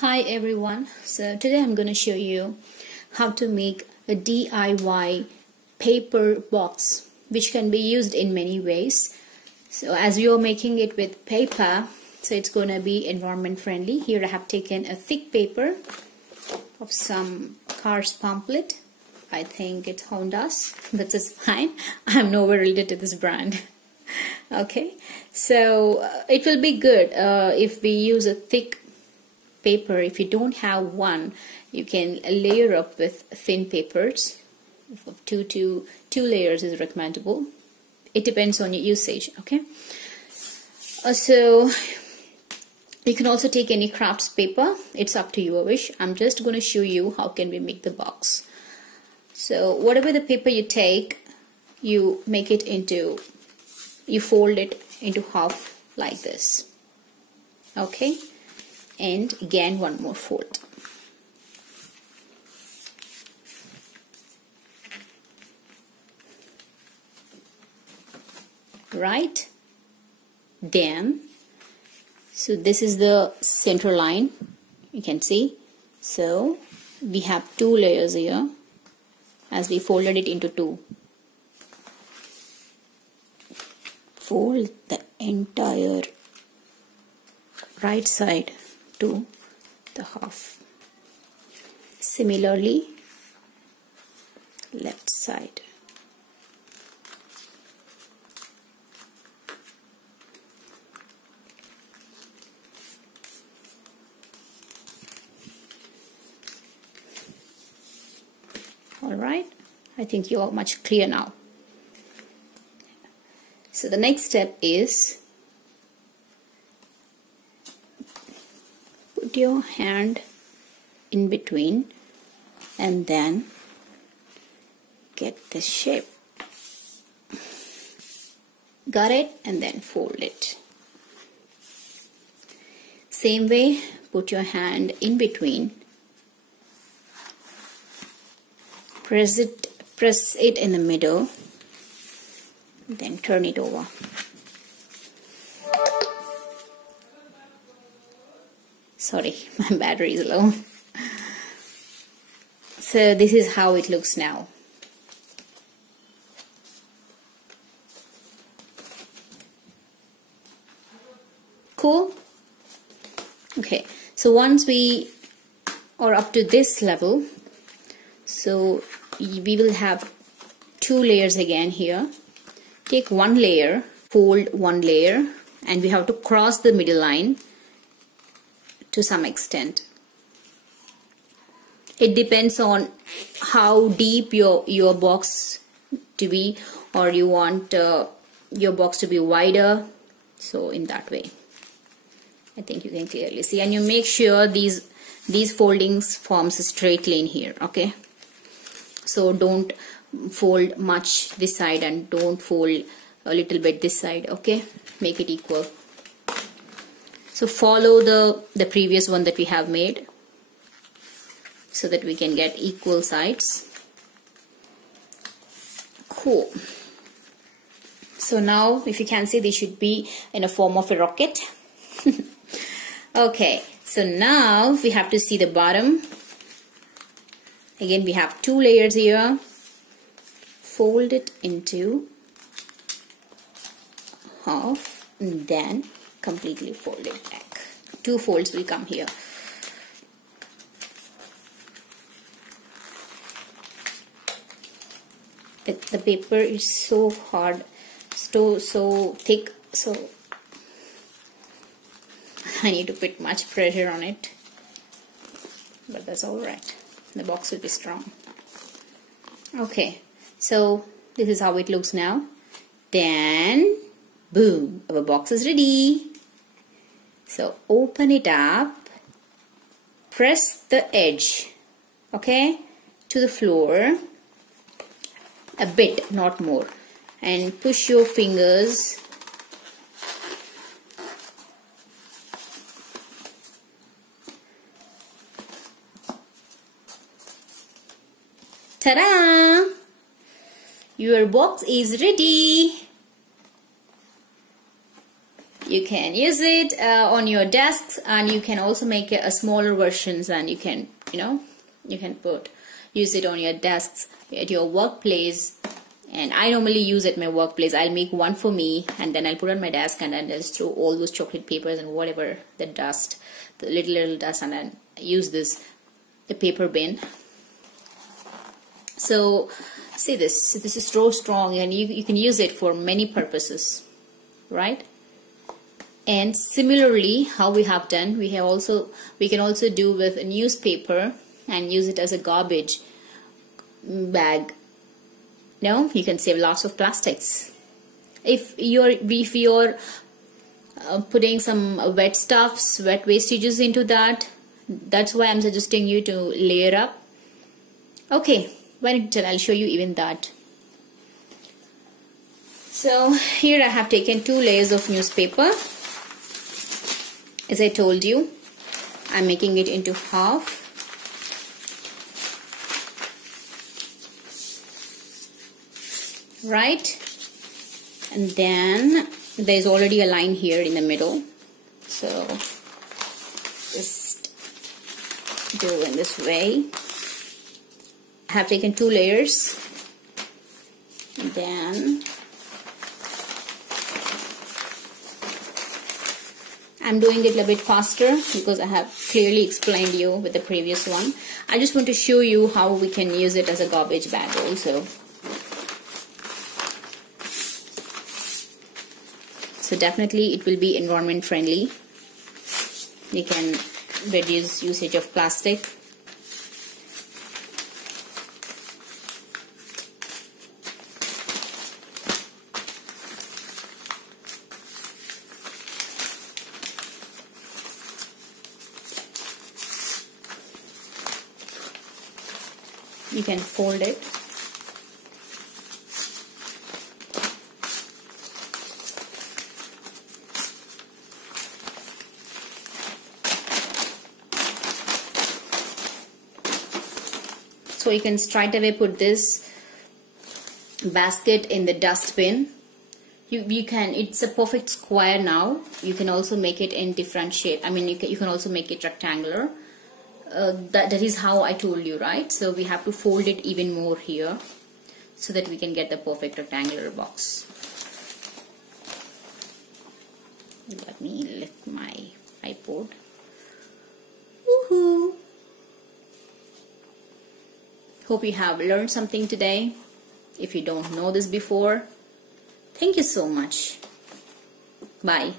Hi everyone, so today I'm going to show you how to make a DIY paper box which can be used in many ways. So as we are making it with paper, so it's going to be environment friendly. Here I have taken a thick paper of some car's pamphlet. I think it's Honda's, but it's fine. I'm nowhere related to this brand. Okay, so it will be good if we use a thick paper. If you don't have one, you can layer up with thin papers. Two layers is recommendable. It depends on your usage. Okay, so you can also take any crafts paper. It's up to your wish. I'm just going to show you how can we make the box. So whatever the paper you take, you make it into, you fold it into half like this. Okay, and again one more fold. Right, then so this is the center line, you can see. So we have two layers here as we folded it into two. Fold the entire right side to the half. Similarly, left side. Alright, I think you are much clear now. So the next step is put your hand in between and then get this shape. Got it? And then fold it. Same way, put your hand in between. Press it in the middle, then turn it over. Sorry, my battery is low. So this is how it looks now. Cool? Okay, so once we are up to this level, so we will have two layers again here. Take one layer, fold one layer, and we have to cross the middle line to some extent. It depends on how deep your box to be, or you want your box to be wider. So in that way, I think you can clearly see, and you make sure these foldings forms a straight line here. Okay, so don't fold much this side and don't fold a little bit this side. Okay, make it equal. So follow the previous one that we have made so that we can get equal sides. Cool. So now if you can see, they should be in a form of a rocket. Okay, so now we have to see the bottom. Again, we have two layers here. Fold it into half and then completely fold it back. Two folds will come here. The paper is so hard, so thick, so I need to put much pressure on it, but that's alright. The box will be strong. Okay, so this is how it looks now. Then boom, our box is ready. So open it up, press the edge, okay, to the floor a bit, not more, and push your fingers Ta-da! Your box is ready. You can use it on your desks, and you can also make a smaller versions, and you can, you can use it on your desks at your workplace. And I normally use it at my workplace. I'll make one for me, and then I'll put it on my desk, and then I'll just throw all those chocolate papers and whatever, the dust, the little dust, and then use the paper bin. So see this is so strong, and you can use it for many purposes, right? And similarly, how we have done, we can also do with a newspaper and use it as a garbage bag. You can save lots of plastics. If you're putting some wet wastages into that, that's why I'm suggesting you to layer up. Okay, I'll show you even that. So here I have taken 2 layers of newspaper. As I told you, I'm making it into half. Right? And then there's already a line here in the middle. So just do in this way. I have taken 2 layers. And then I'm doing it a little bit faster because I have clearly explained you with the previous one. I just want to show you how we can use it as a garbage bag also. So definitely it will be environment friendly. You can reduce usage of plastic. You can fold it. So you can straight away put this basket in the dustbin. You can, it's a perfect square now. You can also make it in different shape. I mean, you can also make it rectangular. That is how I told you, right? So we have to fold it even more here so that we can get the perfect rectangular box. Let me lift my iPod. Woohoo! Hope you have learned something today. If you don't know this before, thank you so much. Bye.